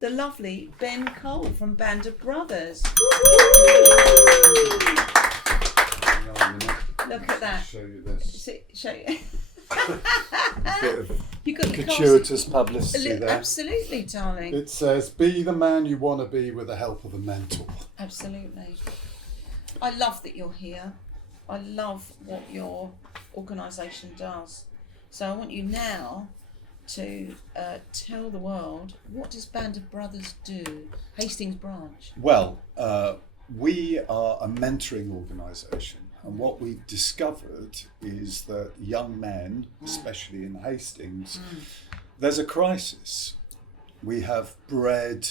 the lovely Ben Cole from Band of Brothers. Look at that. Show you this. Show you. Bit of You got the gratuitous publicity there. Absolutely, darling. It says, "Be the man you want to be with the help of a mentor." Absolutely. I love that you're here. I love what your organisation does. So I want you now to tell the world, what does Band of Brothers do? Hastings branch. Well, we are a mentoring organisation, and what we've discovered is that young men, especially in Hastings, there's a crisis. We have bred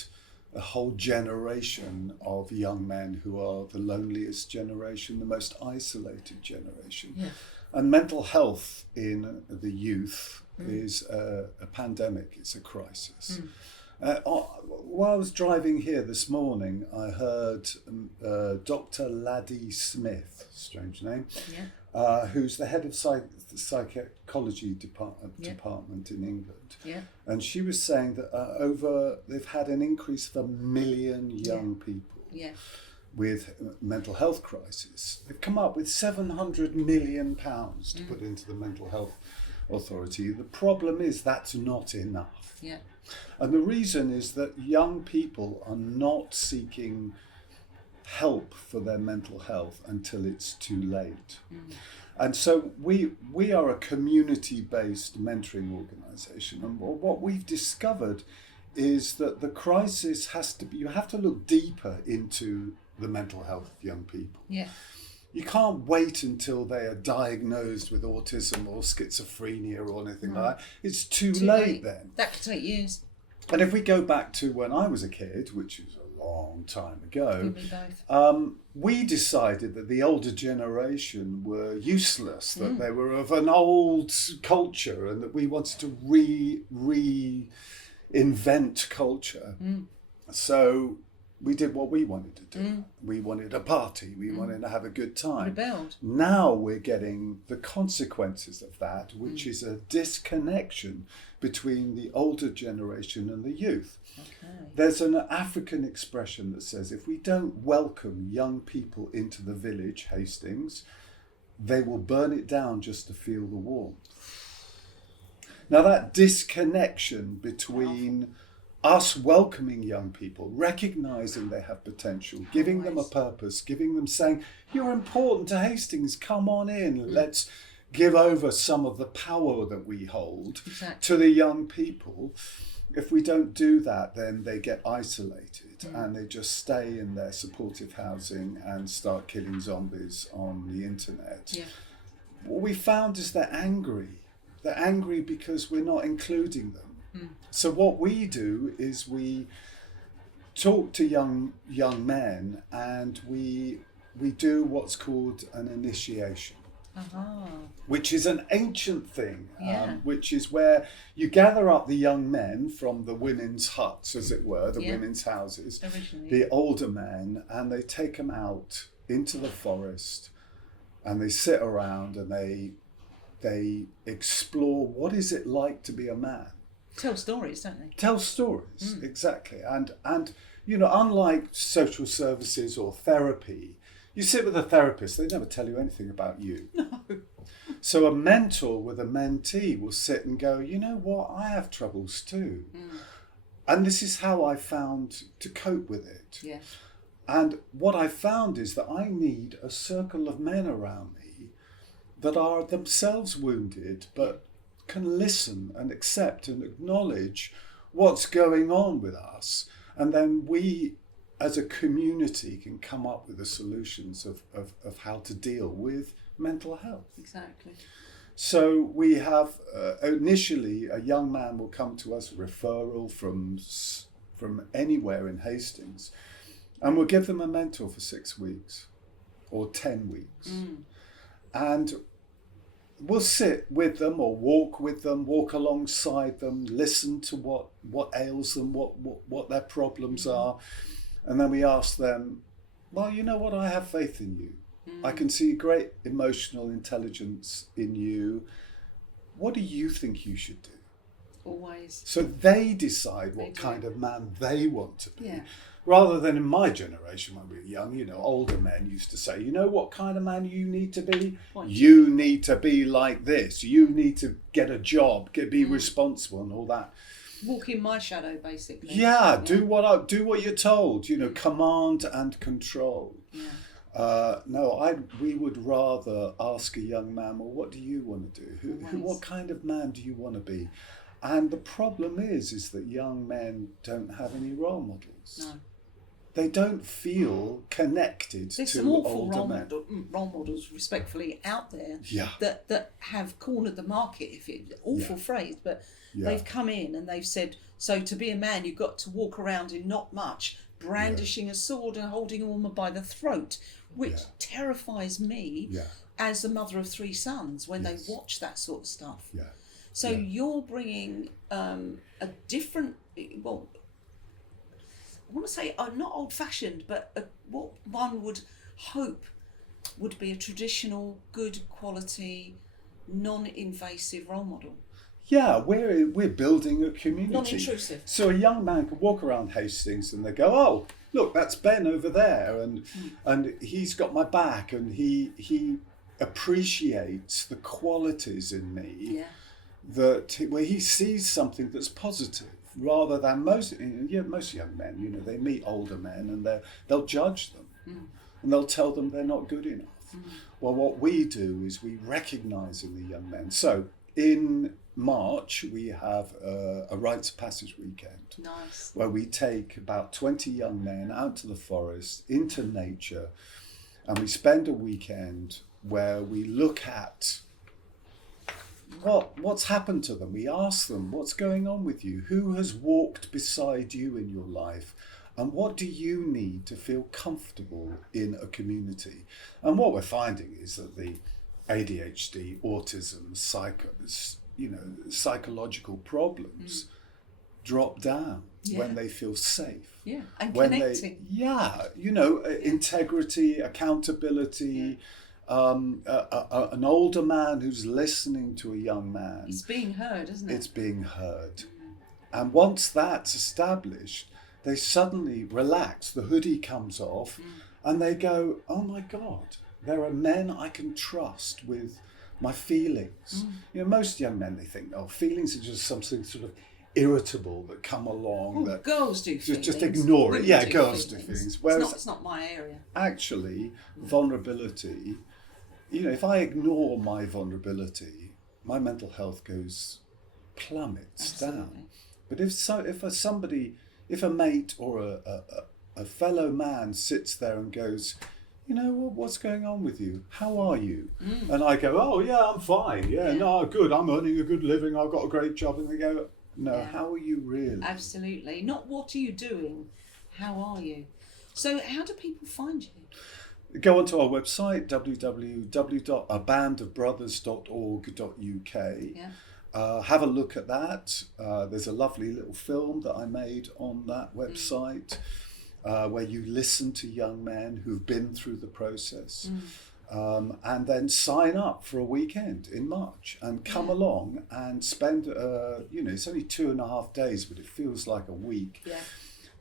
a whole generation of young men who are the loneliest generation, the most isolated generation. Yeah. And mental health in the youth is a pandemic, it's a crisis. While I was driving here this morning, I heard Dr. Laddie Smith, strange name, who's the head of the psychology department in England. Yeah. And she was saying that they've had an increase of 1 million young people with mental health crisis. They've come up with £700 million to put into the mental health authority. The problem is that's not enough. Yeah. And the reason is that young people are not seeking help for their mental health until it's too late. And so we are a community-based mentoring organisation, and what we've discovered is that the crisis you have to look deeper into the mental health of young people. Yeah. You can't wait until they are diagnosed with autism or schizophrenia or anything like that. It's too late then. That could take years. And if we go back to when I was a kid, which is a long time ago, we decided that the older generation were useless, that they were of an old culture, and that we wanted to reinvent culture. So we did what we wanted to do. We wanted a party. We wanted to have a good time. Rebelled. Now we're getting the consequences of that, which is a disconnection between the older generation and the youth. Okay. There's an African expression that says, if we don't welcome young people into the village, Hastings, they will burn it down just to feel the warmth. Now that disconnection between us welcoming young people, recognising they have potential, giving them a purpose, giving them saying, you're important to Hastings, come on in, let's give over some of the power that we hold to the young people. If we don't do that, then they get isolated and they just stay in their supportive housing and start killing zombies on the internet. Yeah. What we found is they're angry. They're angry because we're not including them. So what we do is we talk to young men, and we do what's called an initiation, which is an ancient thing, which is where you gather up the young men from the women's huts, as it were, the women's houses, the older men, and they take them out into the forest, and they sit around and they explore what is it like to be a man. Tell stories, don't they? Tell stories, exactly. And you know, unlike social services or therapy, you sit with a therapist, they never tell you anything about you. No. So a mentor with a mentee will sit and go, you know what, I have troubles too. And this is how I found to cope with it. Yeah. And what I found is that I need a circle of men around me that are themselves wounded, but can listen and accept and acknowledge what's going on with us, and then we as a community can come up with the solutions of how to deal with mental health. Exactly. So we have initially a young man will come to us, referral from anywhere in Hastings, and we'll give them a mentor for 6 weeks or 10 weeks. And we'll sit with them or walk alongside them, listen to what ails them, what their problems are. And then we ask them, well, you know what, I have faith in you. I can see great emotional intelligence in you. What do you think you should do? Always. So they decide what They do. kind of man they want to be. Yeah. Rather than in my generation when we were young, you know, older men used to say, you know what kind of man you need to be? Point. You need to be like this. You need to get a job, be responsible and all that. Walk in my shadow, basically. Yeah, do what you're told, you know, command and control. Yeah. We would rather ask a young man, well, what do you want to do? Always. What kind of man do you want to be? And the problem is that young men don't have any role models. No. They don't feel connected There's to some awful older men. role models, respectfully, out there Yeah. that have cornered the market. If it awful Yeah. phrase, but Yeah. they've come in and they've said, so to be a man, you've got to walk around in not much, brandishing a sword and holding a woman by the throat, which Yeah. terrifies me Yeah. as a mother of 3 sons when Yes. they watch that sort of stuff. Yeah. So Yeah. you're bringing a different, well, I want to say not old-fashioned, but what one would hope would be a traditional, good quality, non-invasive role model. Yeah, we're building a community. Non-intrusive. So a young man can walk around Hastings and they go, oh, look, that's Ben over there, and he's got my back, and he appreciates the qualities in me. Yeah. Where he sees something that's positive, rather than most young men, you know, they meet older men and they'll judge them and they'll tell them they're not good enough. Well, what we do is we recognise in the young men. So in March we have a rites of passage weekend. Nice. Where we take about 20 young men out to the forest, into nature, and we spend a weekend where we look at what's happened to them. We ask them, what's going on with you? Who has walked beside you in your life? And what do you need to feel comfortable in a community? And what we're finding is that the ADHD, autism, psychological problems drop down when they feel safe. Yeah, and When connecting. Integrity, accountability. An older man who's listening to a young man. It's being heard, isn't it? It's being heard. And once that's established, they suddenly relax. The hoodie comes off and they go, oh my God, there are men I can trust with my feelings. You know, most young men, they think, oh, feelings are just something sort of irritable that come along. Well, girls do feelings. Just ignore it. Women Yeah, do girls do feelings. Whereas it's not my area. actually, vulnerability, you know, if I ignore my vulnerability, my mental health plummets down. But if a mate or a fellow man sits there and goes, you know, what's going on with you? How are you? And I go, oh yeah, I'm fine. Yeah, no, good. I'm earning a good living. I've got a great job. And they go, no, how are you really? Absolutely. Not what are you doing? How are you? So how do people find you? Go onto our website, www.abandofbrothers.org.uk. Yeah. Have a look at that. There's a lovely little film that I made on that website where you listen to young men who've been through the process. And then sign up for a weekend in March and come along and spend, it's only 2.5 days, but it feels like a week. Yeah.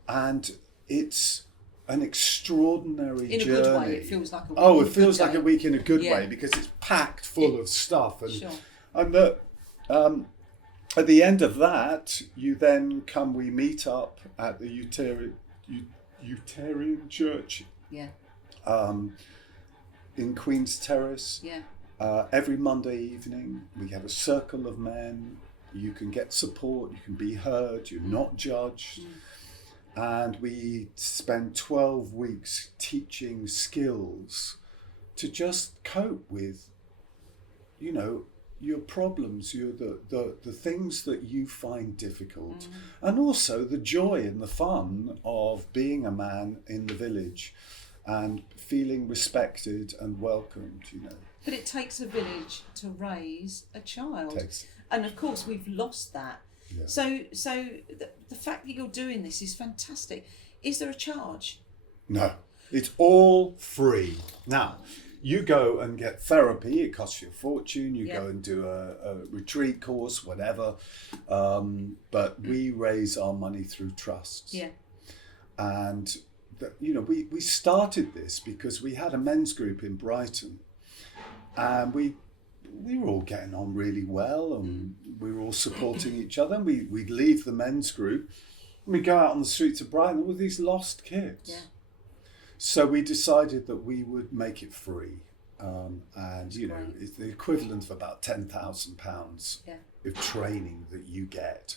And it's an extraordinary in journey. In a good way, it feels like a week. Oh, it feels like a week in a good way because it's packed full of stuff. And at the end of that, we meet up at the Unitarian Church. Yeah. In Queen's Terrace. Yeah. Every Monday evening, we have a circle of men. You can get support, you can be heard, you're not judged. And we spend 12 weeks teaching skills to just cope with, you know, your problems, the things that you find difficult, and also the joy and the fun of being a man in the village and feeling respected and welcomed, you know. But it takes a village to raise a child. And of course we've lost that. Yeah. So the fact that you're doing this is fantastic. Is there a charge? No, it's all free. Now, You go and get therapy, it costs you a fortune. You Yeah. go and do a retreat course, whatever. But we raise our money through trusts. Yeah. And, we started this because we had a men's group in Brighton. And we were all getting on really well, and we were all supporting each other. And we'd leave the men's group and we'd go out on the streets of Brighton with these lost kids. Yeah. So we decided that we would make it free. And, Great. it's the equivalent of about £10,000 Yeah. of training that you get.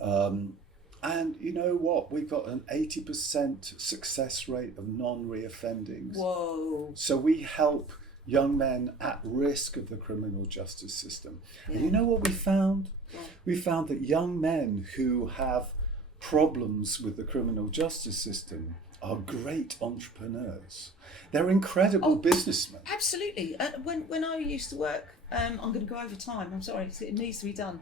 And you know what? We've got an 80% success rate of non-reoffendings. Whoa. So we help young men at risk of the criminal justice system. Yeah. And you know what we found? Yeah. We found that young men who have problems with the criminal justice system are great entrepreneurs. They're incredible businessmen. Absolutely. When I used to work, I'm going to go over time. I'm sorry, it needs to be done.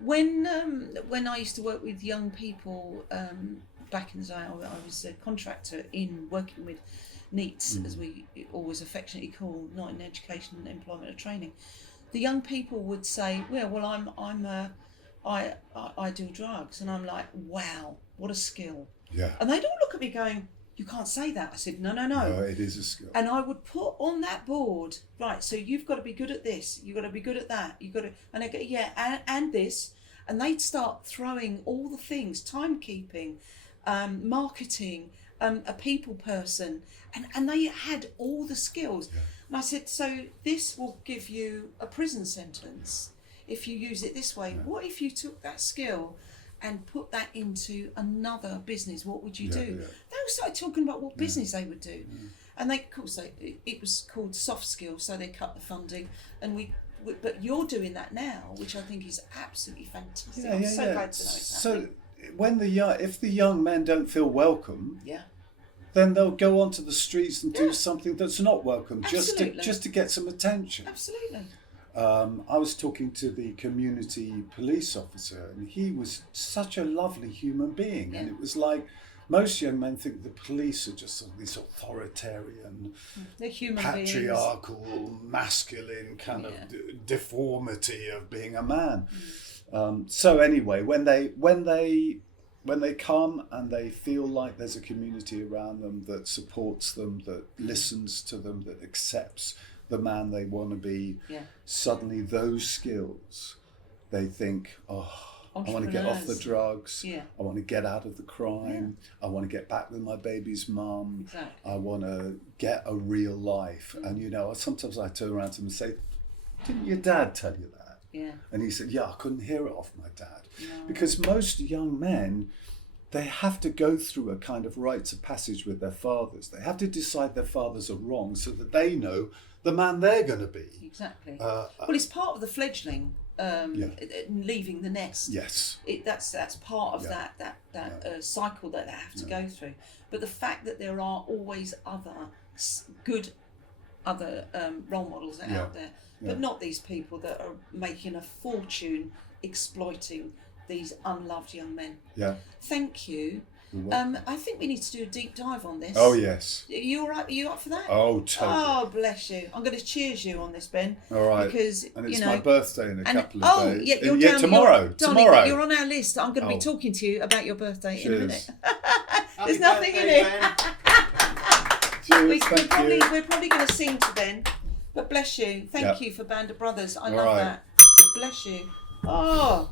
When I used to work with young people back in the day, I was a contractor in working with NEETs, as we always affectionately call, not in education, employment or training. The young people would say, "Well, I do drugs," and I'm like, "Wow, what a skill!" Yeah. And they'd all look at me going, "You can't say that." I said, No, No, it is a skill. and I would put on that board, right, so you've got to be good at this, you've got to be good at that, you've got to, and I go, yeah, and this. And they'd start throwing all the things, timekeeping, marketing, a people person, and they had all the skills. Yeah. And I said, so this will give you a prison sentence if you use it this way. Yeah. What if you took that skill and put that into another business? What would you do? Yeah. They all started talking about what business they would do. And they, of course, it was called soft skills, so they cut the funding. And but you're doing that now, which I think is absolutely fantastic. I'm so glad to know it's happening. So if the young men don't feel welcome, Yeah, then they'll go onto the streets and do something that's not welcome, Absolutely. just to get some attention. absolutely. I was talking to the community police officer, and he was such a lovely human being. And Yeah. it was like, most young men think the police are just sort of this authoritarian, They're human beings. patriarchal, masculine kind of deformity of being a man. So anyway, when they come and they feel like there's a community around them that supports them, that listens to them, that accepts the man they want to be, suddenly those skills, they think, I want to get off the Entrepreneurs. drugs. Yeah. I want to get out of the crime. I want to get back with my baby's mum. Exactly. I want to get a real life. And, sometimes I turn around to him and say, didn't your dad tell you that? Yeah. And he said, yeah, I couldn't hear it off my dad. No. Because most young men, they have to go through a kind of rites of passage with their fathers. They have to decide their fathers are wrong so that they know the man they're going to be. Exactly. Well, it's part of the fledgling leaving the nest. Yes. That's part of that cycle that they have to go through. But the fact that there are always good role models out there, but not these people that are making a fortune exploiting these unloved young men. Yeah. Thank you. I think we need to do a deep dive on this. Oh, yes. Are you all right? Are you up for that? Oh, totally. Oh, bless you. I'm going to cheers you on this, Ben. All right. Because, and it's my birthday in a couple of oh, days. yeah, you're yeah, down, tomorrow. Darling, Tomorrow. you're on our list. I'm going to be Oh. talking to you about your birthday in a Cheers. minute. There's nothing in it. Cheers, thank you. We're probably going to sing to Ben. But bless you. Thank Yep. you for Band of Brothers. I All love right. that. Bless you. Oh.